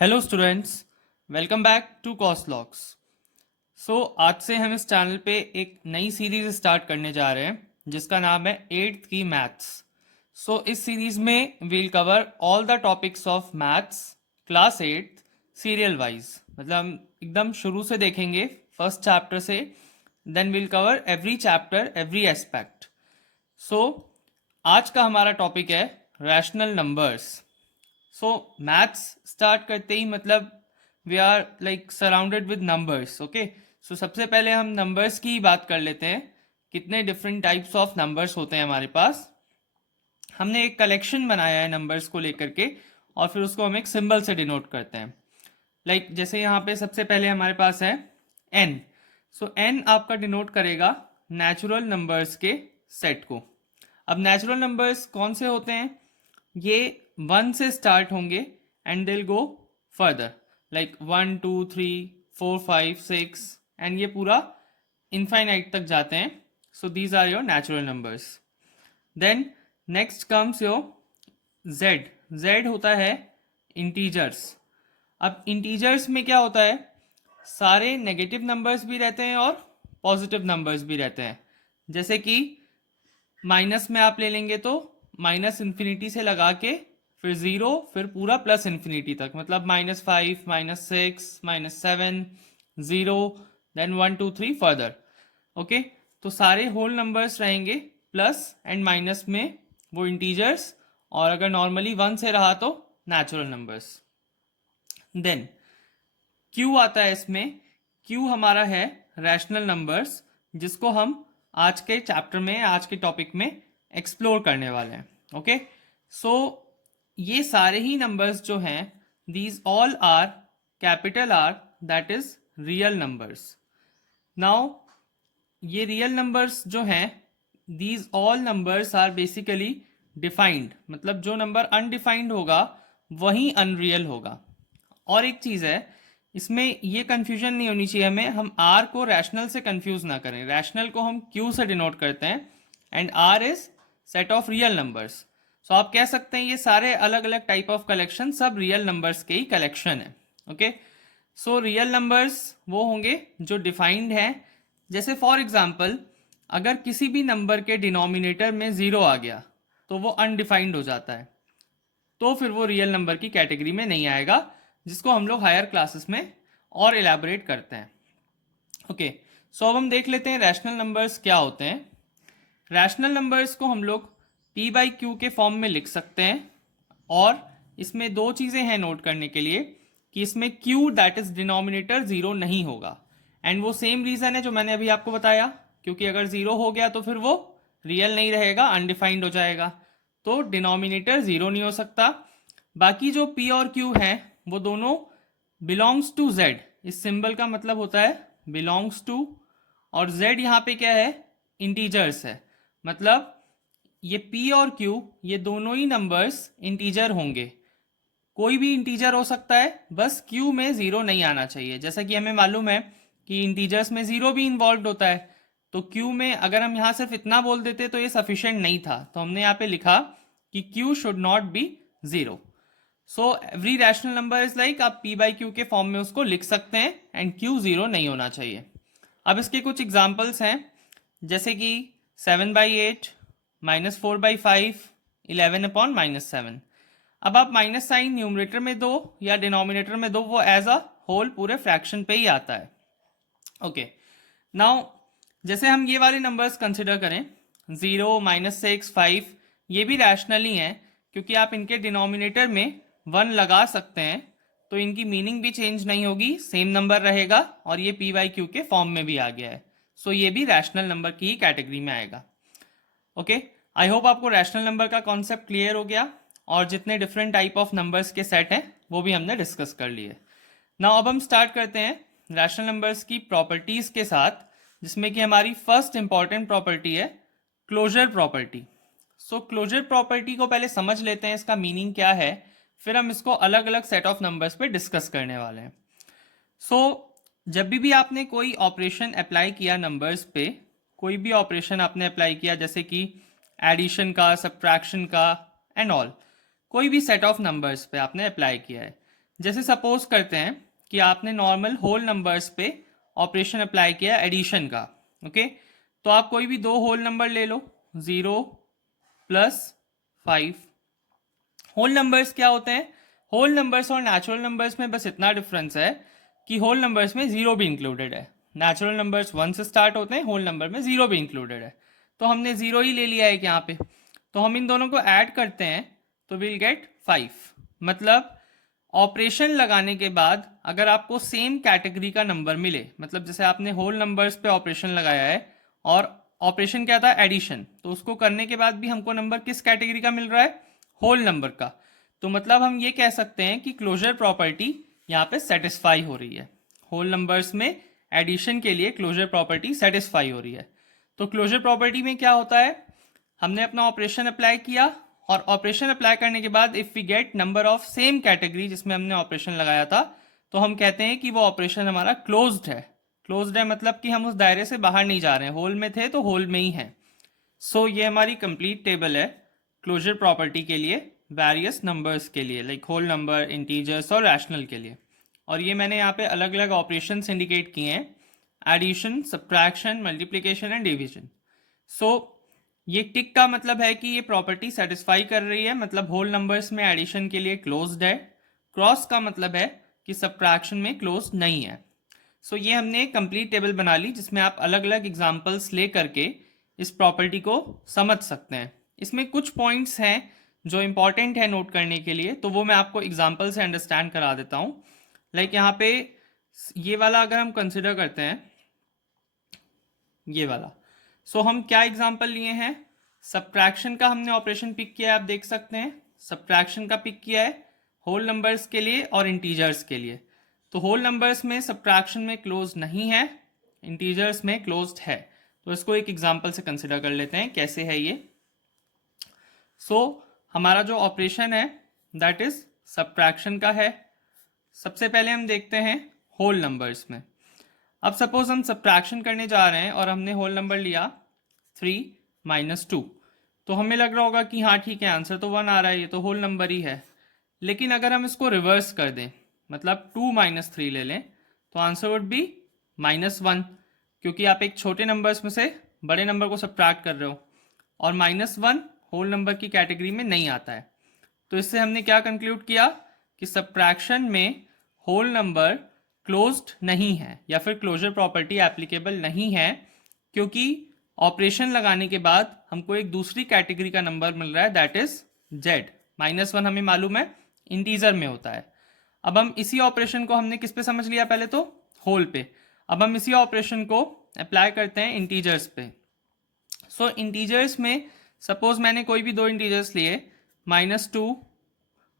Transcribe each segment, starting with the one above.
Hello students, welcome back to कॉस्लॉक्स। आज से हम इस चैनल पे एक नई सीरीज स्टार्ट करने जा रहे हैं जिसका नाम है एट्थ की मैथ्स। इस सीरीज में we'll cover all the topics of maths class eighth serial wise. मतलब हम एकदम शुरू से देखेंगे फर्स्ट चैप्टर से, then we'll cover every chapter every aspect. So आज का हमारा टॉपिक है रैशनल नंबर्स। मैथ्स स्टार्ट करते ही मतलब we are like surrounded with numbers. Okay, सबसे पहले हम नंबर्स की बात कर लेते हैं। कितने डिफरेंट टाइप्स ऑफ नंबर्स होते हैं हमारे पास। हमने एक कलेक्शन बनाया है नंबर्स को लेकर के, और फिर उसको हम एक सिंबल से डिनोट करते हैं। जैसे यहाँ पे सबसे पहले हमारे पास है एन। एन आपका डिनोट करेगा नेचुरल नंबर्स के सेट को। अब नेचुरल नंबर्स कौन से होते हैं? ये 1 से स्टार्ट होंगे एंड दिल गो फर्दर, लाइक 1 2 3 4 5 6 एंड ये पूरा इनफाइनाइट तक जाते हैं। These are your natural numbers. Then next comes your Z. Z होता है इंटीजर्स। अब इंटीजर्स में क्या होता है, सारे नेगेटिव नंबर्स भी रहते हैं और पॉजिटिव नंबर्स भी रहते हैं। जैसे कि माइनस में आप ले लेंगे तो माइनस इन्फिनिटी से लगा के फिर जीरो, फिर पूरा प्लस इन्फिनिटी तक, मतलब -5 -6 -7 0 देन 1 2 3 फर्दर। ओके, तो सारे होल नंबर्स रहेंगे प्लस एंड माइनस में वो इंटीजर्स, और अगर नॉर्मली 1 से रहा तो नेचुरल नंबर्स। देन क्यू आता है इसमें। क्यू हमारा है रैशनल नंबर्स, जिसको हम आज के चैप्टर में, आज के टॉपिक में एक्सप्लोर करने वाले हैं। ओके, ये सारे ही नंबर्स जो हैं, these all are capital R, that is real numbers. Now ये रियल नंबर्स जो हैं, these all numbers are basically defined, मतलब जो नंबर अनडिफाइंड होगा वही अनरियल होगा। और एक चीज़ है इसमें, ये कंफ्यूजन नहीं होनी चाहिए हमें, हम आर को रैशनल से कंफ्यूज ना करें। रैशनल को हम क्यू से डिनोट करते हैं and R is set of real numbers. आप कह सकते हैं ये सारे अलग अलग टाइप ऑफ कलेक्शन सब रियल नंबर्स के ही कलेक्शन है। ओके, रियल नंबर्स वो होंगे जो डिफाइंड हैं। जैसे फॉर एग्जाम्पल, अगर किसी भी नंबर के डिनोमिनेटर में ज़ीरो आ गया तो वो अनडिफाइंड हो जाता है, तो फिर वो रियल नंबर की कैटेगरी में नहीं आएगा, जिसको हम लोग हायर क्लासेस में और इलेबोरेट करते हैं। ओके, अब हम देख लेते हैं रैशनल नंबर्स क्या होते हैं। रैशनल नंबर्स को हम लोग p बाई क्यू के फॉर्म में लिख सकते हैं, और इसमें दो चीज़ें हैं नोट करने के लिए, कि इसमें q that is denominator zero नहीं होगा। एंड वो सेम रीज़न है जो मैंने अभी आपको बताया, क्योंकि अगर ज़ीरो हो गया तो फिर वो रियल नहीं रहेगा, अनडिफाइंड हो जाएगा, तो डिनोमिनेटर ज़ीरो नहीं हो सकता। बाकी जो p और q हैं वो दोनों बिलोंग्स टू z। इस सिंबल का मतलब होता है बिलोंग्स टू, और z यहाँ पे क्या है, इंटीजर्स है। मतलब ये p और q ये दोनों ही नंबर्स इंटीजर होंगे। कोई भी इंटीजर हो सकता है, बस q में ज़ीरो नहीं आना चाहिए। जैसा कि हमें मालूम है कि इंटीजर्स में ज़ीरो भी इन्वॉल्व होता है, तो q में अगर हम यहाँ सिर्फ इतना बोल देते तो ये सफिशिएंट नहीं था, तो हमने यहाँ पे लिखा कि q should not be zero. Every rational number is like, आप p बाई क्यू के फॉर्म में उसको लिख सकते हैं एंड q ज़ीरो नहीं होना चाहिए। अब इसके कुछ एग्जाम्पल्स हैं, जैसे कि 7/8, -4/5, 11/-7। अब आप माइनस साइन न्यूमरेटर में दो या डिनोमिनेटर में दो, वो एज अ होल पूरे फ्रैक्शन पे ही आता है। ओके, नाउ जैसे हम ये वाले नंबर्स कंसिडर करें, 0, -6, 5, ये भी रैशनल ही हैं, क्योंकि आप इनके डिनोमिनेटर में 1 लगा सकते हैं, तो इनकी मीनिंग भी चेंज नहीं होगी, सेम नंबर रहेगा, और ये p बाई क्यू के फॉर्म में भी आ गया है। ये भी रैशनल नंबर की ही कैटेगरी में आएगा। ओके, आई होप आपको रैशनल नंबर का कॉन्सेप्ट क्लियर हो गया, और जितने डिफरेंट टाइप ऑफ नंबर्स के सेट हैं वो भी हमने डिस्कस कर लिए। नाउ अब हम स्टार्ट करते हैं रैशनल नंबर्स की प्रॉपर्टीज़ के साथ, जिसमें कि हमारी फर्स्ट इंपॉर्टेंट प्रॉपर्टी है क्लोजर प्रॉपर्टी। क्लोजर प्रॉपर्टी को पहले समझ लेते हैं, इसका मीनिंग क्या है, फिर हम इसको अलग अलग सेट ऑफ नंबर्स पे डिस्कस करने वाले हैं। जब भी आपने कोई ऑपरेशन अप्लाई किया नंबर्स पे, कोई भी ऑपरेशन आपने अप्लाई किया, जैसे कि एडिशन का, सब्ट्रैक्शन का एंड ऑल, कोई भी सेट ऑफ नंबर्स पे आपने अप्लाई किया है, जैसे सपोज करते हैं कि आपने नॉर्मल होल नंबर्स पे ऑपरेशन अप्लाई किया एडिशन का, ओके। तो आप कोई भी दो होल नंबर ले लो, 0 + 5। होल नंबर्स क्या होते हैं? होल नंबर्स और नेचुरल नंबर्स में बस इतना डिफरेंस है कि होल नंबर्स में जीरो भी इंक्लूडेड है। नेचुरल नंबर्स 1 से स्टार्ट होते हैं, होल नंबर में जीरो भी इंक्लूडेड है। तो हमने जीरो ही ले लिया है यहाँ पे। तो हम इन दोनों को ऐड करते हैं तो विल गेट 5। मतलब ऑपरेशन लगाने के बाद अगर आपको सेम कैटेगरी का नंबर मिले, मतलब जैसे आपने होल नंबर्स पे ऑपरेशन लगाया है और ऑपरेशन क्या था? एडिशन। तो उसको करने के बाद भी हमको नंबर किस कैटेगरी का मिल रहा है? होल नंबर का। तो मतलब हम ये कह सकते हैं कि क्लोजर प्रॉपर्टी यहाँ पे सेटिस्फाई हो रही है। होल नंबर्स में एडिशन के लिए क्लोजर प्रॉपर्टी सेटिस्फाई हो रही है। तो क्लोजर प्रॉपर्टी में क्या होता है? हमने अपना ऑपरेशन अप्लाई किया और ऑपरेशन अप्लाई करने के बाद if we get number of same category जिसमें हमने ऑपरेशन लगाया था, तो हम कहते हैं कि वो ऑपरेशन हमारा क्लोज्ड है। क्लोज्ड है मतलब कि हम उस दायरे से बाहर नहीं जा रहे हैं, होल में थे तो होल में ही हैं। सो ये हमारी कंप्लीट टेबल है क्लोजर प्रॉपर्टी के लिए, वेरियस नंबर्स के लिए, लाइक होल नंबर, इंटीजर्स और रैशनल के लिए। और ये मैंने यहाँ पे अलग अलग ऑपरेशन इंडिकेट किए हैं: addition, subtraction, multiplication and division. So ये टिक का मतलब है कि ये प्रॉपर्टी सेटिस्फाई कर रही है, मतलब होल नंबर्स में एडिशन के लिए क्लोज्ड है। क्रॉस का मतलब है कि सब्ट्रैक्शन में क्लोज नहीं है। सो ये हमने एक कंप्लीट टेबल बना ली जिसमें आप अलग अलग एग्जांपल्स ले करके इस प्रॉपर्टी को समझ सकते हैं। इसमें कुछ पॉइंट्स हैं जो इंपॉर्टेंट है नोट करने के लिए, तो वो मैं आपको एग्जांपल से अंडरस्टैंड करा देता हूँ। लाइक यहाँ पे ये वाला अगर हम कंसिडर करते हैं, ये वाला, सो हम क्या एग्जांपल लिए हैं? सब्ट्रैक्शन का हमने ऑपरेशन पिक किया है, आप देख सकते हैं सब्ट्रैक्शन का पिक किया है होल नंबर्स के लिए और इंटीजर्स के लिए। तो होल नंबर्स में सब्ट्रैक्शन में क्लोज नहीं है, इंटीजर्स में क्लोज्ड है। तो इसको एक एग्जांपल से कंसिडर कर लेते हैं कैसे है ये। सो हमारा जो ऑपरेशन है दैट इज सब्ट्रैक्शन का है। सबसे पहले हम देखते हैं होल नंबर्स में। अब सपोज हम सब्ट्रैक्शन करने जा रहे हैं और हमने होल नंबर लिया 3 - 2। तो हमें लग रहा होगा कि हाँ ठीक है, आंसर तो 1 आ रहा है, ये तो होल नंबर ही है। लेकिन अगर हम इसको रिवर्स कर दें, मतलब 2 - 3 ले लें, तो आंसर वुड बी -1, क्योंकि आप एक छोटे नंबर्स में से बड़े नंबर को सब्ट्रैक्ट कर रहे हो और -1 होल नंबर की कैटेगरी में नहीं आता है। तो इससे हमने क्या कंक्लूड किया कि सब्ट्रैक्शन में होल नंबर क्लोज्ड नहीं है या फिर क्लोजर प्रॉपर्टी एप्लीकेबल नहीं है, क्योंकि ऑपरेशन लगाने के बाद हमको एक दूसरी कैटेगरी का नंबर मिल रहा है दैट इज जेड। -1 हमें मालूम है इंटीजर में होता है। अब हम इसी ऑपरेशन को हमने किस पे समझ लिया? पहले तो होल पे। अब हम इसी ऑपरेशन को अप्लाई करते हैं इंटीजर्स पे। सो इंटीजर्स में सपोज मैंने कोई भी दो इंटीजर्स लिए, -2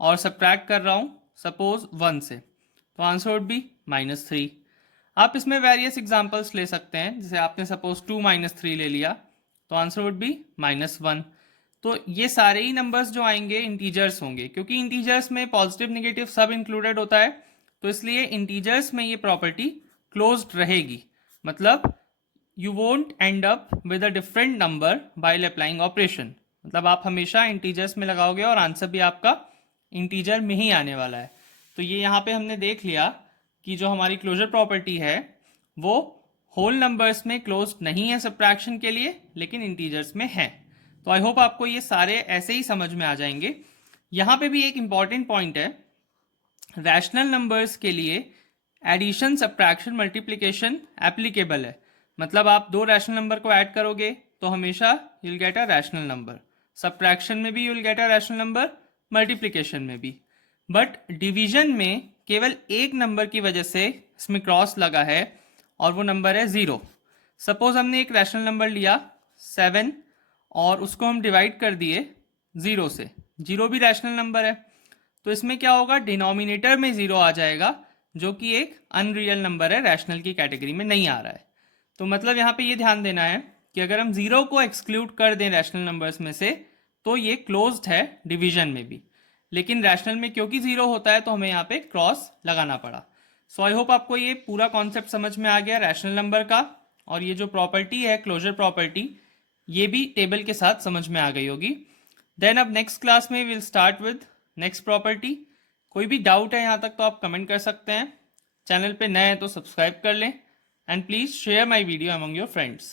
और सब्ट्रैक्ट कर रहा हूँ सपोज 1 से, तो आंसर वुड बी -3। आप इसमें वेरियस एग्जांपल्स ले सकते हैं, जैसे आपने सपोज 2 - 3 ले लिया तो आंसर वुड बी -1। तो ये सारे ही नंबर्स जो आएंगे इंटीजर्स होंगे, क्योंकि इंटीजर्स में पॉजिटिव नेगेटिव सब इंक्लूडेड होता है। तो इसलिए इंटीजर्स में ये प्रॉपर्टी क्लोज्ड रहेगी, मतलब you won't and up with a different number while applying operation. मतलब आप हमेशा इंटीजर्स में लगाओगे और आंसर भी आपका इंटीजर में ही आने वाला है। तो ये यहाँ पे हमने देख लिया कि जो हमारी क्लोजर प्रॉपर्टी है वो होल नंबर्स में क्लोज नहीं है सब्ट्रैक्शन के लिए, लेकिन इंटीजर्स में है। तो आई होप आपको ये सारे ऐसे ही समझ में आ जाएंगे। यहाँ पे भी एक इंपॉर्टेंट पॉइंट है, रैशनल नंबर्स के लिए एडिशन, सब्ट्रैक्शन, मल्टीप्लिकेशन एप्लीकेबल है। मतलब आप दो रैशनल नंबर को ऐड करोगे तो हमेशा you'll get a rational number, subtraction में भी you'll get a rational number, multiplication में भी। बट डिवीजन में केवल एक नंबर की वजह से इसमें क्रॉस लगा है और वो नंबर है 0। सपोज हमने एक रैशनल नंबर लिया 7 और उसको हम डिवाइड कर दिए 0 से, 0 भी रैशनल नंबर है, तो इसमें क्या होगा? डिनोमिनेटर में 0 आ जाएगा, जो कि एक अनरियल नंबर है, रैशनल की कैटेगरी में नहीं आ रहा है। तो मतलब यहाँ पे ये ध्यान देना है कि अगर हम 0 को एक्सक्लूड कर दें रैशनल नंबर्स में से तो ये क्लोज्ड है डिवीजन में भी, लेकिन रैशनल में क्योंकि 0 होता है तो हमें यहाँ पे क्रॉस लगाना पड़ा। सो आई होप आपको ये पूरा कॉन्सेप्ट समझ में आ गया रैशनल नंबर का, और ये जो प्रॉपर्टी है क्लोजर प्रॉपर्टी, ये भी टेबल के साथ समझ में आ गई होगी। देन अब नेक्स्ट क्लास में will start with next property कोई भी डाउट है यहाँ तक तो आप कमेंट कर सकते हैं। चैनल पे नए हैं तो सब्सक्राइब कर लें and please share my video among your friends.